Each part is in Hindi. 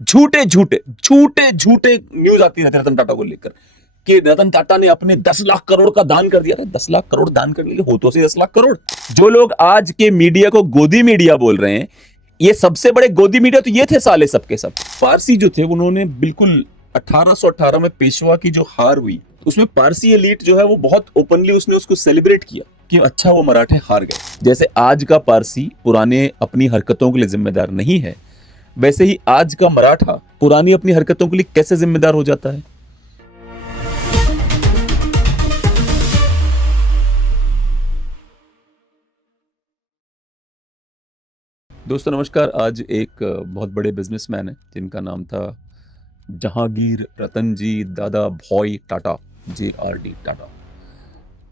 झूठे झूठे झूठे झूठे न्यूज आती रहती है रतन टाटा को लेकर कि रतन टाटा ने अपने 10 लाख करोड़ का दान कर दिया था। 10 लाख करोड़ दान करने के लिए हो तो से 10 लाख करोड़। जो लोग आज के मीडिया को गोदी मीडिया बोल रहे हैं, ये सबसे बड़े गोदी मीडिया तो ये थे साले सबके सब। पारसी जो थे उन्होंने बिल्कुल 1818 में पेशवा की जो हार हुई उसमें पारसी एलीट जो है वो बहुत ओपनली उसने उसको सेलिब्रेट किया कि अच्छा वो मराठे हार गए। जैसे आज का पारसी पुराने अपनी हरकतों के लिए जिम्मेदार नहीं है, वैसे ही आज का मराठा पुरानी अपनी हरकतों के लिए कैसे जिम्मेदार हो जाता है। दोस्तों नमस्कार। आज एक बहुत बड़े बिजनेसमैन है जिनका नाम था Jehangir Ratanji Dadabhoy Tata, JRD Tata.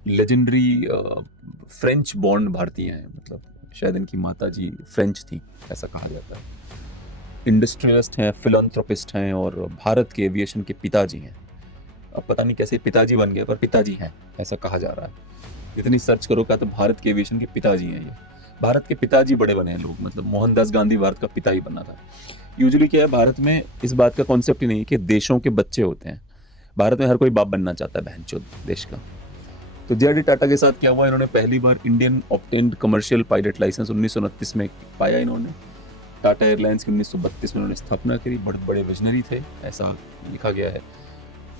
Legendary French born भारतीय हैं, मतलब शायद इनकी माता जी फ्रेंच थी ऐसा कहा जाता है। इंडस्ट्रियलिस्ट हैं, फिलैंथ्रोपिस्ट हैं और भारत के एविएशन के पिताजी हैं। अब पता नहीं कैसे पिताजी बन गए पर पिताजी हैं ऐसा कहा जा रहा है। जितनी सर्च करोगे तो भारत के एविएशन के पिताजी हैं। ये भारत के पिताजी बड़े बने हैं लोग, मतलब मोहनदास गांधी भारत का पिता ही बना था। यूजुअली क्या है, भारत में इस बात का कॉन्सेप्ट ही नहीं है कि देशों के बच्चे होते हैं। भारत में हर कोई बाप बनना चाहता है बहनचोद देश का। तो JRD टाटा के साथ क्या हुआ, इन्होंने पहली बार Indian obtained commercial pilot licence 1929 में पाया। इन्होंने टाटा एयरलाइंस की 1932 में उन्होंने स्थापना करी। बड़े बड़े विजनरी थे ऐसा लिखा गया है।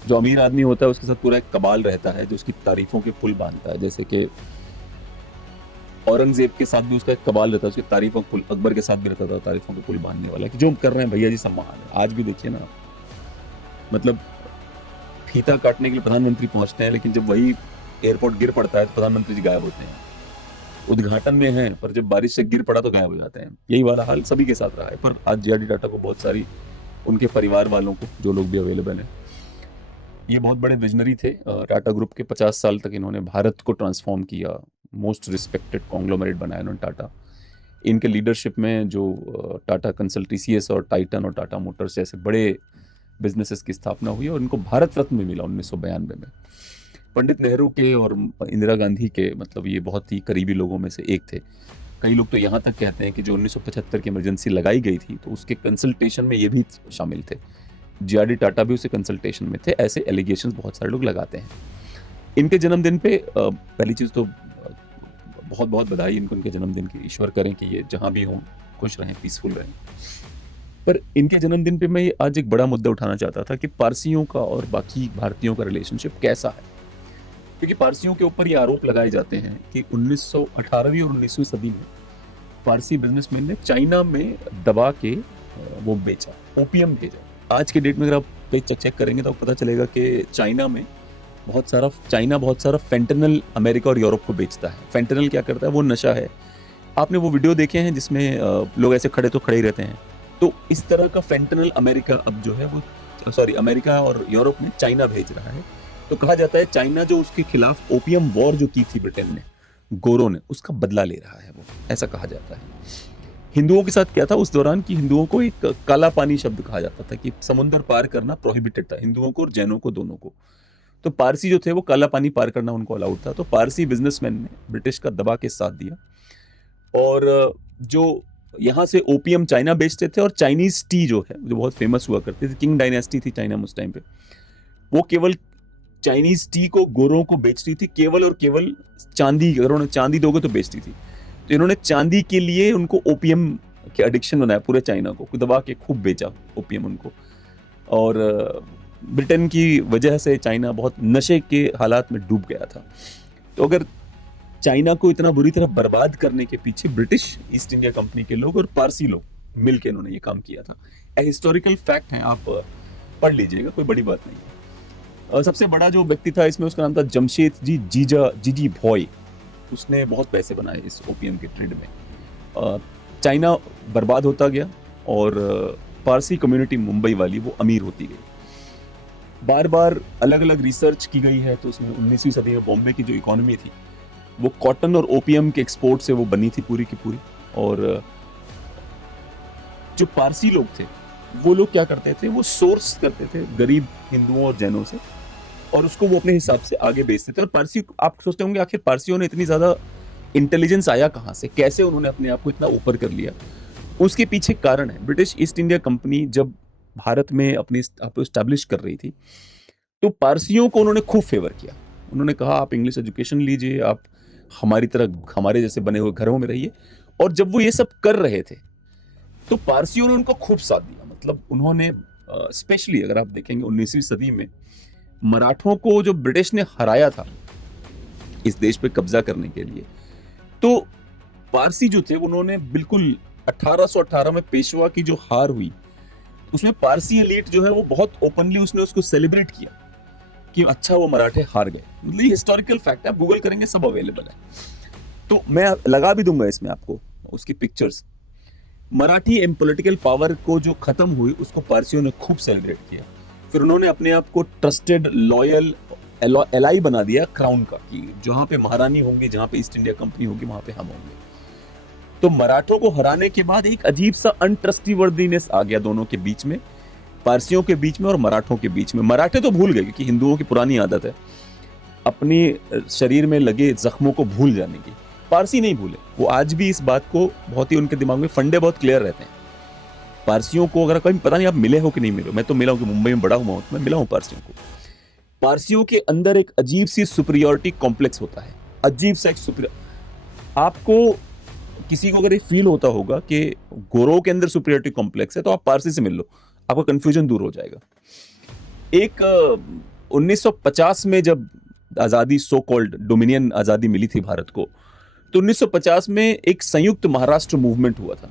जो अमीर आदमी होता है उसके साथ पूरा एक कबाल रहता है जो उसकी तारीफों के पुल बांधता है। जैसे कि औरंगजेब के साथ भी उसका एक कबाल रहता है, उसकी तारीफों के पुल। अकबर के साथ भी रहता था तारीफों के पुल बांधने वाला कि जो कर रहे हैं भैया जी सब महान है। आज भी देखिए ना, मतलब फीता काटने के लिए प्रधानमंत्री पहुंचते हैं लेकिन जब वही एयरपोर्ट गिर पड़ता है तो प्रधानमंत्री जी गायब होते हैं। उद्घाटन में हैं पर जब बारिश से गिर पड़ा तो गायब हो जाते हैं। यही वाला हाल सभी के साथ रहा है। पर आज JRD टाटा को बहुत सारी, उनके परिवार वालों को, जो लोग भी अवेलेबल हैं, ये बहुत बड़े विजनरी थे। टाटा ग्रुप के 50 साल तक इन्होंने भारत को ट्रांसफॉर्म किया। मोस्ट रिस्पेक्टेड कॉन्ग्लोमरेट बनाया इन्होंने टाटा। इनके लीडरशिप में जो टाटा कंसल्टी CS और टाइटन और टाटा मोटर्स जैसे बड़े बिजनेसेस की स्थापना हुई और इनको भारत रत्न भी मिला 1992 में। पंडित नेहरू के और इंदिरा गांधी के, मतलब ये बहुत ही करीबी लोगों में से एक थे। कई लोग तो यहाँ तक कहते हैं कि जो 1975 की इमरजेंसी लगाई गई थी तो उसके कंसल्टेशन में ये भी शामिल थे। JRD टाटा भी उसे कंसल्टेशन में थे। ऐसे एलिगेशंस बहुत सारे लोग लगाते हैं। इनके जन्मदिन पे पहली चीज़ तो बहुत बहुत बधाई इनको, इनके जन्मदिन की। ईश्वर करें कि ये जहाँ भी हों खुश रहें, पीसफुल रहें। पर इनके जन्मदिन पे मैं आज एक बड़ा मुद्दा उठाना चाहता था कि पारसियों का और बाकी भारतीयों का रिलेशनशिप कैसा है। क्योंकि पारसियों के ऊपर ये आरोप लगाए जाते हैं कि 18वीं और 19वीं सदी में पारसी बिजनेसमैन ने चाइना में दबा के वो बेचा, ओपियम भेजा। आज के डेट में अगर आप पेज चेक करेंगे तो आपको पता चलेगा कि चाइना बहुत सारा फेंटेनल अमेरिका और यूरोप को बेचता है। फेंटेनल क्या करता है, वो नशा है। आपने वो वीडियो देखे हैं जिसमें लोग ऐसे खड़े तो खड़े ही रहते हैं। तो इस तरह का फेंटेनल अमेरिका अब जो है वो अमेरिका और यूरोप में चाइना भेज रहा है। तो कहा जाता है चाइना जो उसके खिलाफ ओपियम वॉर जो की थी ब्रिटेन ने, गोरों ने, उसका बदला ले रहा है वो, ऐसा कहा जाता है। हिंदुओं के साथ क्या था उस दौरान कि हिंदुओं को एक काला पानी शब्द कहा जाता था कि समुद्र पार करना प्रोहिबिटेड था हिंदुओं को और जैनों को, दोनों को। तो पारसी जो थे वो काला पानी पार करना उनको अलाउड था। तो पारसी बिजनेसमैन ने ब्रिटिश का दबा के साथ दिया और जो यहाँ से ओपियम चाइना बेचते थे और चाइनीज टी जो है जो बहुत फेमस हुआ करती थी, किंग डायनेस्टी थी चाइना में उस टाइम पे, वो केवल चाइनीज टी को गोरों को बेचती थी केवल और केवल चांदी, अगर उन्होंने चांदी दोगे तो बेचती थी। तो इन्होंने चांदी के लिए उनको ओपियम के एडिक्शन बनाया पूरे चाइना को, दबा के खूब बेचा ओपियम उनको। और ब्रिटेन की वजह से चाइना बहुत नशे के हालात में डूब गया था। तो अगर चाइना को इतना बुरी तरह बर्बाद करने के पीछे ब्रिटिश ईस्ट इंडिया कंपनी के लोग और पारसी लोग मिलकर इन्होंने ये काम किया था। हिस्टोरिकल फैक्ट है, आप पढ़ लीजिएगा, कोई बड़ी बात नहीं है। सबसे बड़ा जो व्यक्ति था इसमें, उसका नाम था जमशेदजी जीजी भॉय। उसने बहुत पैसे बनाए इस ओपियम के ट्रेड में। चाइना बर्बाद होता गया और पारसी कम्युनिटी मुंबई वाली वो अमीर होती गई। बार बार अलग अलग रिसर्च की गई है तो उसमें 19वीं सदी में बॉम्बे की जो इकोनॉमी थी वो कॉटन और ओपियम के एक्सपोर्ट से वो बनी थी पूरी की पूरी। और जो पारसी लोग थे वो लोग क्या करते थे, वो सोर्स करते थे गरीब हिंदुओं और जैनों से और उसको वो अपने हिसाब से आगे बेचते थे। और पारसी, आप सोचते होंगे आखिर पारसियों ने इतनी ज्यादा इंटेलिजेंस आया कहाँ से, कैसे उन्होंने अपने आप को इतना ऊपर कर लिया। उसके पीछे कारण है, ब्रिटिश ईस्ट इंडिया कंपनी जब भारत में अपनी आप स्टैब्लिश कर रही थी, तो पारसियों को उन्होंने खूब फेवर किया। उन्होंने कहा आप इंग्लिश एजुकेशन लीजिए, आप हमारी तरह हमारे जैसे बने हुए घरों में रहिए। और जब वो ये सब कर रहे थे तो पारसियों ने उनको खूब साथ दिया। मतलब उन्होंने स्पेशली अगर आप देखेंगे 19वीं सदी में मराठों को जो ब्रिटिश ने हराया था इस देश पे कब्जा करने के लिए, तो पारसी जो थे उन्होंने बिल्कुल 1818 में पेशवा की जो हार हुई उसमें पारसी एलीट जो है वो बहुत ओपनली उसने उसको सेलिब्रेट किया कि अच्छा वो मराठे हार गए। मतलब ये हिस्टोरिकल फैक्ट है, आप गूगल करेंगे सब अवेलेबल है। तो मैं लगा भी दूंगा इसमें आपको उसकी पिक्चर्स। मराठी एम पॉलिटिकल पावर को जो खत्म हुई उसको पारसियों ने खूब सेलिब्रेट किया। फिर उन्होंने अपने आप को ट्रस्टेड लॉयल एलाई बना दिया क्राउन का, कि जहां पे महारानी होंगी, जहां पे ईस्ट इंडिया कंपनी होगी, वहां पे हम होंगे। तो मराठों को हराने के बाद एक अजीब सा अनट्रस्टीवर्दीनेस आ गया दोनों के बीच में, पारसियों के बीच में और मराठों के बीच में। मराठे तो भूल गए, क्योंकि हिंदुओं की पुरानी आदत है अपनी शरीर में लगे जख्मों को भूल जाने की। पारसी नहीं भूले, वो आज भी इस बात को बहुत ही उनके दिमाग में फंडे बहुत क्लियर रहते हैं। पारसियों को अगर कभी पता नहीं आप मिले हो कि नहीं मिले हो, मैं तो मिला हूं कि मुंबई में बड़ा हुआ हूं, मैं मिला हूं पारसियों को। पारसियों के अंदर एक अजीब सी सुपीरियरिटी कॉम्प्लेक्स होता है, अजीब सा एक सुपीरियर। आपको किसी को अगर ये फील होता होगा कि गोरों के अंदर सुपीरियरिटी कॉम्प्लेक्स है, तो आप पारसी से मिल लो, आपका कंफ्यूजन दूर हो जाएगा। एक 1950 में जब आजादी, सो कॉल्ड डोमिनियन आजादी मिली थी भारत को, तो 1950 में एक संयुक्त महाराष्ट्र मूवमेंट हुआ था।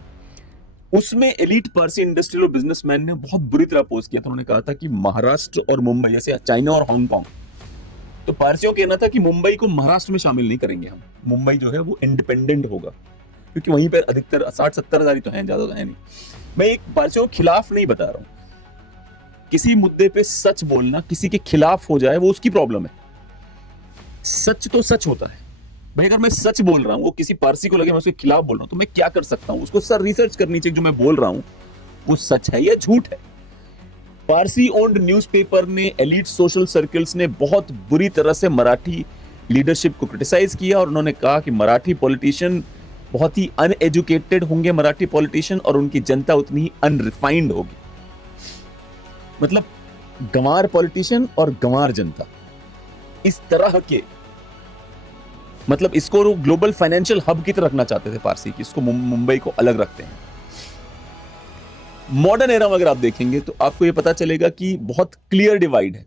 उसमें एलीट पारसी इंडस्ट्रियल और बिजनेसमैन ने बहुत बुरी तरह पोस्ट किया था। उन्होंने कहा था कि महाराष्ट्र और मुंबई, जैसे चाइना और हांगकांग, तो पारसियों कहना था कि मुंबई को महाराष्ट्र में शामिल नहीं करेंगे हम, मुंबई जो है वो इंडिपेंडेंट होगा, क्योंकि वहीं पर अधिकतर 60-70 हजार तो हैं, ज्यादा तो है नहीं। मैं एक पारसियों के खिलाफ नहीं बता रहा हूं, किसी मुद्दे पे सच बोलना किसी के खिलाफ हो जाए वो उसकी प्रॉब्लम है। सच तो सच होता है भाई। अगर मैं सच बोल रहा हूं, वो किसी पारसी को लगे मैं उसके खिलाफ बोल रहा हूं, तो मैं क्या कर सकता हूं? उसको सर रिसर्च करनी चाहिए, जो मैं बोल रहा हूं वो सच है या झूठ है। पारसी ओन्ड न्यूज़पेपर ने, एलीट सोशल सर्कल्स ने बहुत बुरी तरह से मराठी लीडरशिप को क्रिटिसाइज किया, और उन्होंने कहा कि मराठी पॉलिटिशियन बहुत ही अनएजुकेटेड होंगे, मराठी पॉलिटिशियन, और उनकी जनता उतनी ही अनरिफाइंड होगी। मतलब गंवार पॉलिटिशियन और गंवार जनता, इस तरह के, मतलब इसको ग्लोबल फाइनेंशियल हब की तरह रखना चाहते थे पारसी की, इसको मुंबई को अलग रखते हैं। मॉडर्न एरा में अगर आप देखेंगे तो आपको यह पता चलेगा कि बहुत क्लियर डिवाइड है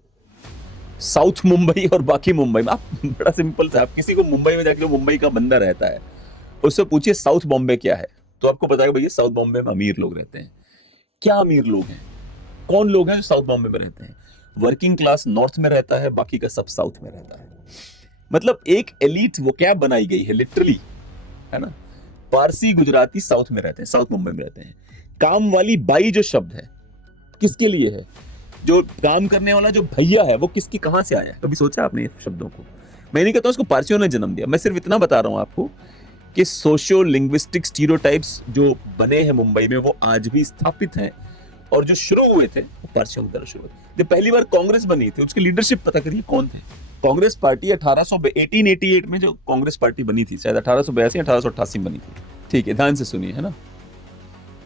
साउथ मुंबई और बाकी मुंबई में। आप बड़ा सिंपल सा, आप किसी को मुंबई में जाके, मुंबई का बंदा रहता है, उससे पूछिए साउथ बॉम्बे क्या है, तो आपको बताएगा भैया साउथ बॉम्बे में अमीर लोग रहते हैं। क्या अमीर लोग हैं? कौन लोग हैं जो साउथ बॉम्बे में रहते हैं? वर्किंग क्लास नॉर्थ में रहता है, बाकी का सब साउथ में रहता है। मतलब एक एलीट वो क्या बनाई गई है लिटरली, है ना। पारसी गुजराती साउथ में रहते हैं, साउथ मुंबई में रहते हैं। काम वाली बाई जो शब्द है किसके लिए है? जो काम करने वाला जो भैया है वो किसकी, कहां से आया है? कभी सोचा आपने शब्दों को? मैं नहीं कहता उसको पारसियों ने जन्म दिया, मैं सिर्फ इतना बता रहा हूं आपको कि सोशियो लिंग्विस्टिक स्टीरियोटाइप्स जो बने हैं मुंबई में वो आज भी स्थापित हैं, और जो शुरू हुए थे वो पारसियों की तरह शुरू हुए। जब पहली बार कांग्रेस बनी थी, उसकी लीडरशिप पता करिए कौन थे। कांग्रेस पार्टी 1888 में जो कांग्रेस पार्टी बनी थी, शायद 1882 1888 में बनी थी, ठीक है, ध्यान से सुनिए, है ना।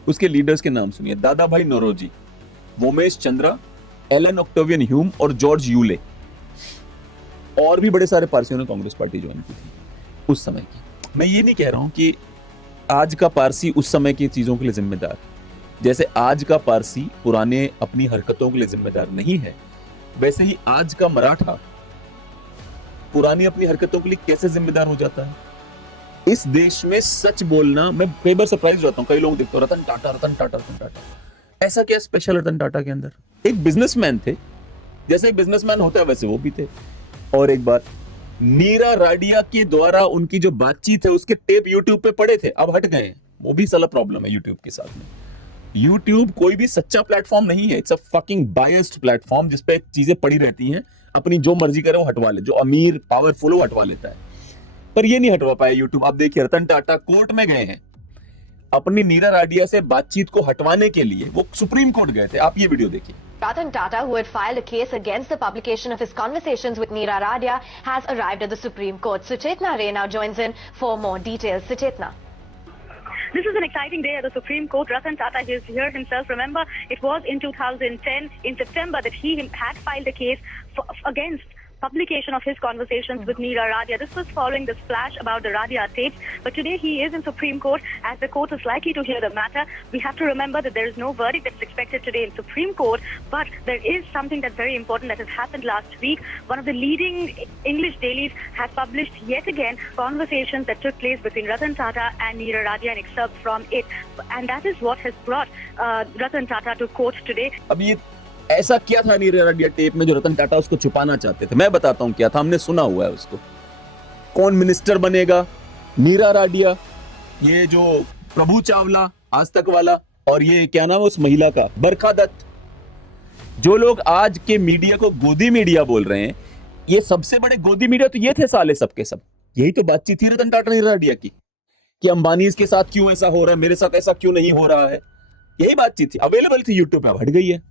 उसके लीडर्स के नाम सुनिए, Dadabhai Naoroji, Womesh Chandra, Allan Octavian Hume और जॉर्ज यूले। और भी बड़े सारे पारसियों ने कांग्रेस पार्टी ज्वाइन की थी उस समय की। मैं ये नहीं कह रहा हूं कि आज का पारसी उस समय की चीजों के लिए जिम्मेदार, जैसे आज का पारसी पुराने अपनी हरकतों के लिए जिम्मेदार नहीं है, वैसे ही आज का मराठा पुरानी अपनी हरकतों के लिए कैसे जिम्मेदार हो जाता है। इस देश में सच बोलना, मैं कई बार सरप्राइज हो जाता हूं, कई लोग देखते हो रतन टाटा रतन टाटा रतन टाटा, ऐसा क्या स्पेशल रतन टाटा के अंदर? एक बिजनेसमैन थे, जैसे एक बिजनेसमैन होता है वैसे वो भी थे। और एक बात, नीरा राडिया के द्वारा उनकी जो बातचीत है उसके टेप यूट्यूब पे पड़े थे, अब हट गए हैं, वो भी साला प्रॉब्लम है यूट्यूब के साथ में। यूट्यूब कोई भी सच्चा प्लेटफॉर्म नहीं है, it's a fucking biased platform जिसपे चीजें पड़ी रहती हैं, अपनी जो मर्जी करे वो हटवा ले, जो अमीर पावरफुल वो हटवा लेता है, पर ये नहीं हटवा पाया यूट्यूब। आप देखिए रतन टाटा कोर्ट में गए हैं अपनी नीरा राडिया से बातचीत को हटवाने के लिए, वो सुप्रीम कोर्ट गए थे। आप ये वीडियो देखिए। Ratan Tata, who had filed a case against the publication of his conversations with Neera Radia, has arrived at the Supreme Court. Suchetna Ray now joins in for more details. Suchetna. This is an exciting day at the Supreme Court. Ratan Tata is here himself. Remember, it was in 2010, in September, that he had filed a case against publication of his conversations with Neera Radia. This was following the splash about the Radia tapes. But today he is in Supreme Court as the court is likely to hear the matter. We have to remember that there is no verdict that's expected today in Supreme Court. But there is something that's very important that has happened last week. One of the leading English dailies has published yet again conversations that took place between Ratan Tata and Neera Radia and excerpts from it. And that is what has brought Ratan Tata to court today. अब ये ऐसा क्या था नीरा राडिया टेप में जो रतन टाटा उसको छुपाना चाहते थे? मैं बताता हूं क्या था, हमने सुना हुआ है उसको। कौन मिनिस्टर बनेगा? नीरा राडिया, ये जो प्रभु चावला आज तक वाला, और ये क्या नाम है उस महिला का, बरखा दत्त। जो लोग आज के मीडिया को गोदी मीडिया बोल रहे हैं, ये सबसे बड़े गोदी मीडिया तो ये थे साले सबके सब। यही तो बातचीत थी रतन टाटा नीरा राडिया की कि अंबानी के साथ क्यों ऐसा हो रहा है, मेरे साथ ऐसा क्यों नहीं हो रहा है। यही बातचीत थी, अवेलेबल थी यूट्यूब पे, हट गई है।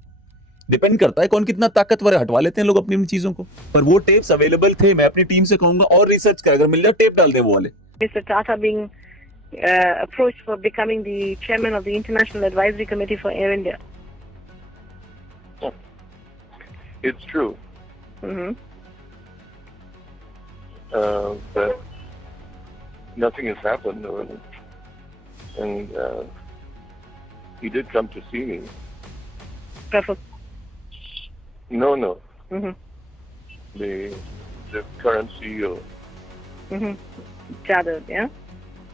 डिपेंड करता है कौन कितना ताकतवर है, हटवा लेते हैं लोग अपनी चीजों को। पर वो टेप्स अवेलेबल थे। मैं अपनी टीम से कहूंगा और रिसर्च कर, अगर मिल जाए टेप डाल दे वो वाले। Mr. Tata being approached for becoming the chairman of the International Advisory Committee for Air India. It's true. Mm-hmm. But nothing has happened, and he did come to see me. Praful. No. Mm-hmm. The current CEO. Mm-hmm. Jadhav, yeah?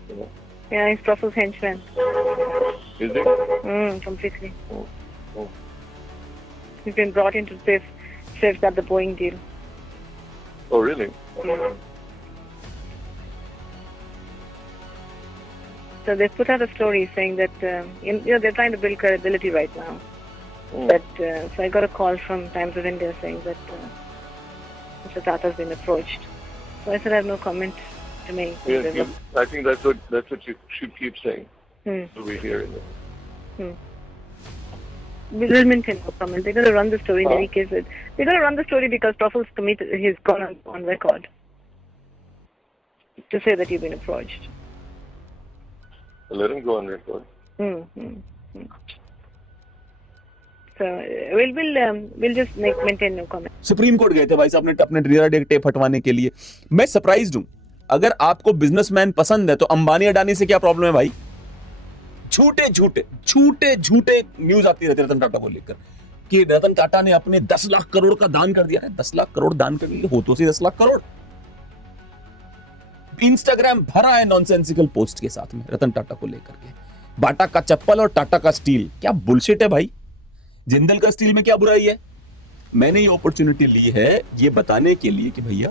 Yeah. Yeah, he's Praful's henchman. Is it? Completely. Oh. He's been brought in to safeguard the Boeing deal. Oh, really? Mm-hmm. So they put out a story saying that they're trying to build credibility right now. But so I got a call from Times of India saying that Mr. Tata has been approached. So I said I have no comment to make. Yeah, I think that's what you should keep saying. So we hear it. We will maintain no comment. They're going to run the story in any case. They're going to run the story because Praful's committed. He's gone on record to say that you've been approached. Let him go on record. So we'll just maintain no comment. Supreme court गए थे भाई साहब अपने नीरा राडिया टेप हटवाने के लिए। मैं सरप्राइज्ड हूं। अगर आपको बिजनेसमैन पसंद है तो अंबानी अडानी से क्या प्रॉब्लम है भाई? झूठे न्यूज आती रहती है रतन टाटा को लेकर कि रतन टाटा ने अपने 10 लाख करोड़ का दान कर दिया है। 10 लाख करोड़ दान करने के लिए हो तो सी 10 लाख करोड़। इंस्टाग्राम भरा है नॉनसेंसिकल पोस्ट के साथ में रतन टाटा को लेकर के। बाटा का चप्पल और टाटा का स्टील, क्या बुलशिट है भाई। जिंदल का स्टील में क्या बुराई है? मैंने ये अपॉर्चुनिटी ली है ये बताने के लिए कि भैया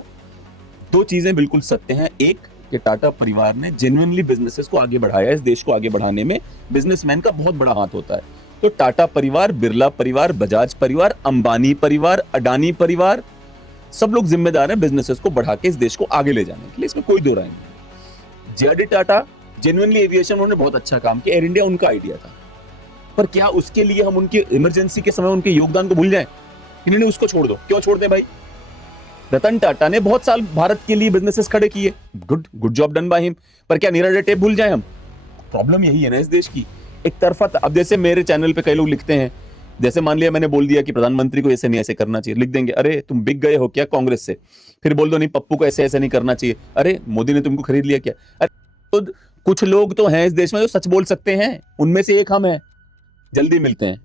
दो चीजें बिल्कुल सत्य हैं। एक कि टाटा परिवार ने जेन्युइनली बिजनेसेस को आगे बढ़ाया, इस देश को आगे बढ़ाने में बिजनेसमैन का बहुत बड़ा हाथ होता है। तो टाटा परिवार, बिरला परिवार, बजाज परिवार, अंबानी परिवार, अडानी परिवार, सब लोग जिम्मेदार हैं बिजनेसेस को बढ़ा के इस देश को आगे ले जाने के लिए, इसमें कोई दो राय नहीं। जेडी टाटा जेन्युइनली एविएशन, उन्होंने बहुत अच्छा काम किया। एयर इंडिया उनका आइडिया था, पर क्या उसके लिए हम उनकी इमरजेंसी के समय उनके योगदान को भूल जाएं? इन्होंने उसको छोड़ दो, क्यों छोड़ दें भाई? रतन टाटा ने बहुत साल भारत के लिए बिजनेसेस खड़े किए, good job done by him. पर क्या नीरा राडिया टेप भूल जाएं हम? प्रॉब्लम यही है ना इस देश की, एक तरफा। अब जैसे मेरे चैनल पे कई लोग लिखते हैं, जैसे मान लिया मैंने बोल दिया कि प्रधानमंत्री को ऐसे नहीं ऐसे करना चाहिए, लिख देंगे अरे तुम बिक गए हो क्या कांग्रेस से। फिर बोल दो नहीं पप्पू को ऐसे ऐसे नहीं करना चाहिए, अरे मोदी ने तुमको खरीद लिया क्या। अरे तो कुछ लोग तो हैं इस देश में जो सच बोल सकते हैं, उनमें से एक हम हैं। जल्दी मिलते हैं।